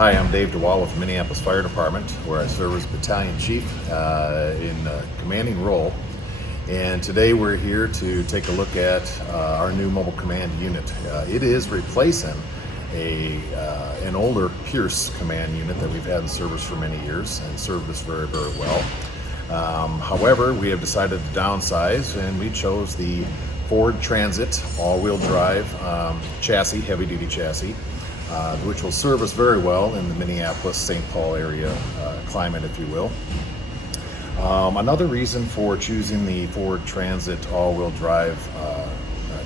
Hi, I'm Dave DeWall with Minneapolis Fire Department, where I serve as Battalion Chief in a commanding role. And today we're here to take a look at our new mobile command unit. It is replacing an older Pierce command unit that we've had in service for many years and served us very, very well. However, we have decided to downsize, and we chose the Ford Transit all-wheel drive chassis, heavy-duty chassis, which will serve us very well in the Minneapolis-St. Paul area climate, if you will. Another reason for choosing the Ford Transit all-wheel drive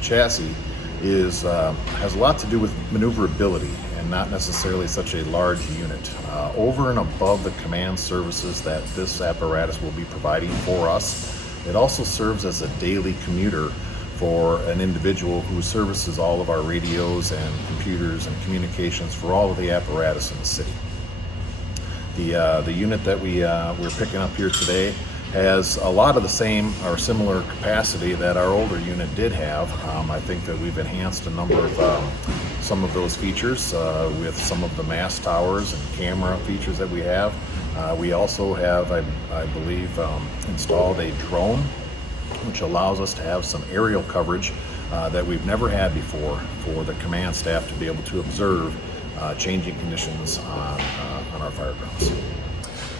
chassis has a lot to do with maneuverability and not necessarily such a large unit. Over and above the command services that this apparatus will be providing for us, it also serves as a daily commuter for an individual who services all of our radios and computers and communications for all of the apparatus in the city. The unit that we're picking up here today has a lot of the same or similar capacity that our older unit did have. I think that we've enhanced a number of some of those features with some of the mast towers and camera features that we have. We also have, I believe, installed a drone, which allows us to have some aerial coverage that we've never had before for the command staff to be able to observe changing conditions on our fire grounds.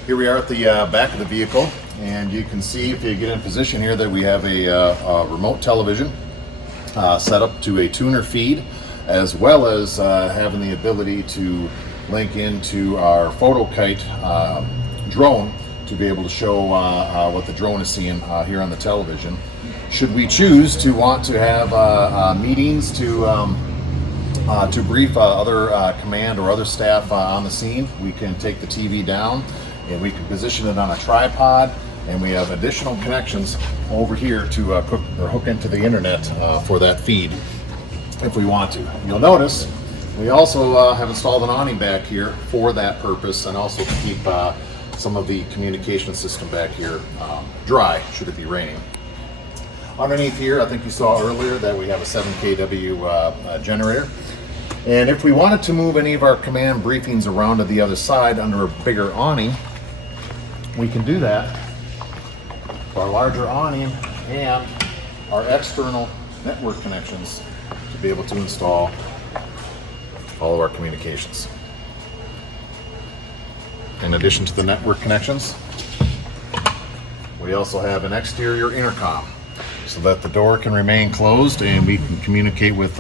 Here we are at the back of the vehicle, and you can see, if you get in position here, that we have a remote television set up to a tuner feed, as well as having the ability to link into our Fotokite drone to be able to show what the drone is seeing here on the television. Should we choose to want to have meetings to brief other command or other staff on the scene, we can take the TV down and we can position it on a tripod, and we have additional connections over here to hook into the internet for that feed if we want to. You'll notice we also have installed an awning back here for that purpose, and also to keep some of the communication system back here dry should it be raining. Underneath here, I think you saw earlier that we have a 7 kW generator. And if we wanted to move any of our command briefings around to the other side under a bigger awning, we can do that. Our larger awning and our external network connections to be able to install all of our communications. In addition to the network connections, we also have an exterior intercom so that the door can remain closed and we can communicate with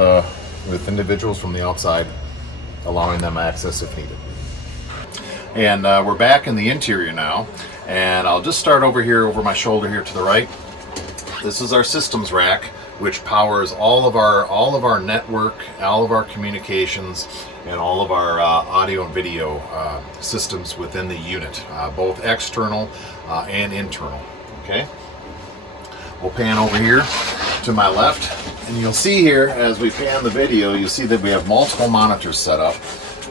individuals from the outside, allowing them access if needed. And we're back in the interior now, and I'll just start over here over my shoulder here to the right. This is our systems rack, which powers all of our network, all of our communications, and all of our audio and video systems within the unit, both external and internal. Okay, we'll pan over here to my left, and you'll see here as we pan the video, you'll see that we have multiple monitors set up.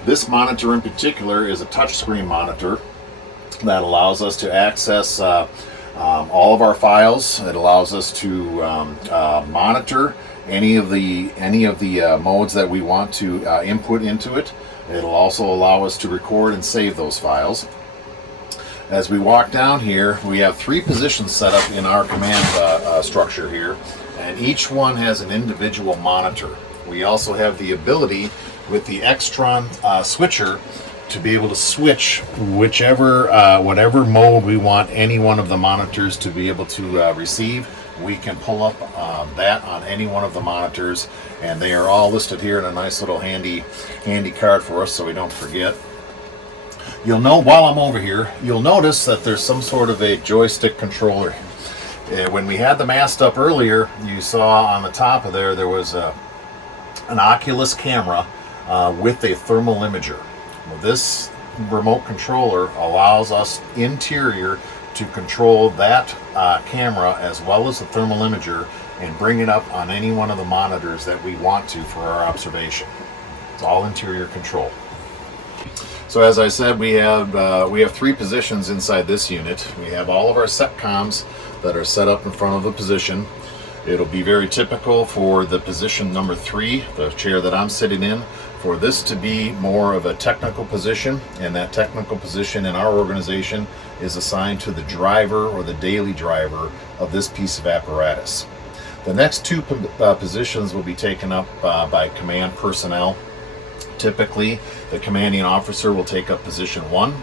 This monitor in particular is a touchscreen monitor that allows us to access all of our files. It allows us to monitor any of the modes that we want to input into it. It'll also allow us to record and save those files. As we walk down here, we have 3 positions set up in our command structure here, and each one has an individual monitor. We also have the ability with the Extron switcher to be able to switch whatever mode we want any one of the monitors to be able to receive. We can pull up that on any one of the monitors, and they are all listed here in a nice little handy card for us so we don't forget. You'll know while I'm over here, you'll notice that there's some sort of a joystick controller. When we had the mast up earlier, you saw on the top of there was an Oculus camera with a thermal imager. Well, this remote controller allows us interior to control that camera as well as the thermal imager and bring it up on any one of the monitors that we want to for our observation. It's all interior control. So as I said, we have 3 positions inside this unit. We have all of our Setcoms that are set up in front of the position. It'll be very typical for the position number 3, the chair that I'm sitting in, for this to be more of a technical position, and that technical position in our organization is assigned to the driver or the daily driver of this piece of apparatus. The next two positions will be taken up by command personnel. Typically, the commanding officer will take up position 1,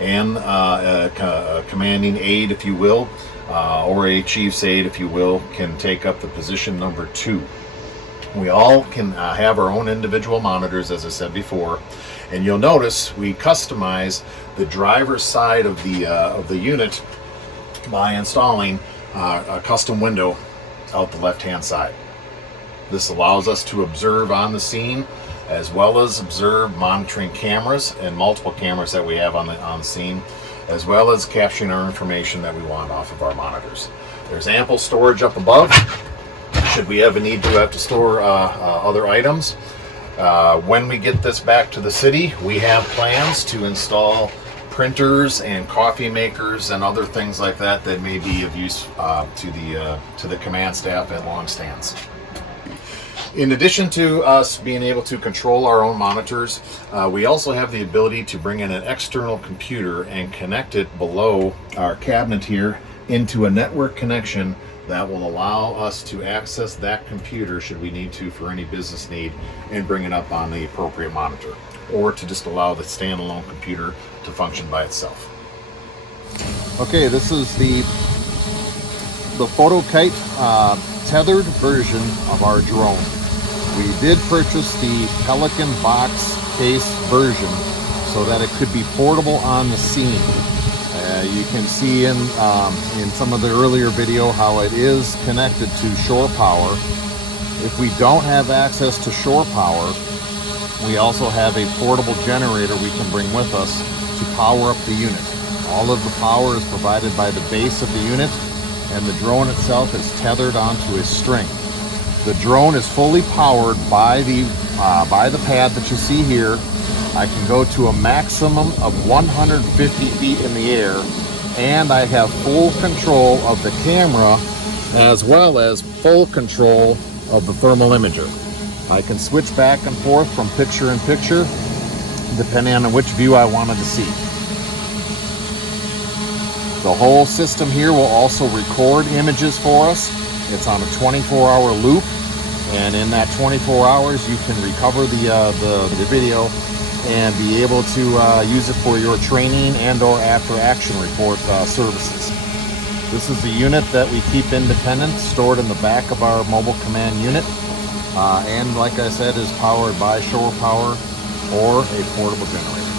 and a commanding aide, if you will, or a chief's aide, if you will, can take up the position number 2. We all can have our own individual monitors, as I said before, and you'll notice we customize the driver's side of the unit by installing a custom window out the left-hand side. This allows us to observe on the scene, as well as observe monitoring cameras and multiple cameras that we have on the scene, as well as capturing our information that we want off of our monitors. There's ample storage up above should we have a need to store other items. When we get this back to the city, we have plans to install printers and coffee makers and other things like that that may be of use to the command staff at long stands. In addition to us being able to control our own monitors, we also have the ability to bring in an external computer and connect it below our cabinet here into a network connection that will allow us to access that computer should we need to for any business need and bring it up on the appropriate monitor, or to just allow the standalone computer to function by itself. Okay, this is the Fotokite tethered version of our drone. We did purchase the Pelican box case version so that it could be portable on the scene. You can see in some of the earlier video how it is connected to shore power. If we don't have access to shore power, we also have a portable generator we can bring with us to power up the unit. All of the power is provided by the base of the unit, and the drone itself is tethered onto a string. The drone is fully powered by the pad that you see here. I can go to a maximum of 150 feet in the air, and I have full control of the camera as well as full control of the thermal imager. I can switch back and forth from picture in picture depending on which view I wanted to see. The whole system here will also record images for us. It's on a 24-hour loop, and in that 24 hours you can recover the video and be able to use it for your training and or after action report services. This is the unit that we keep independent, stored in the back of our mobile command unit, and like I said, is powered by shore power or a portable generator.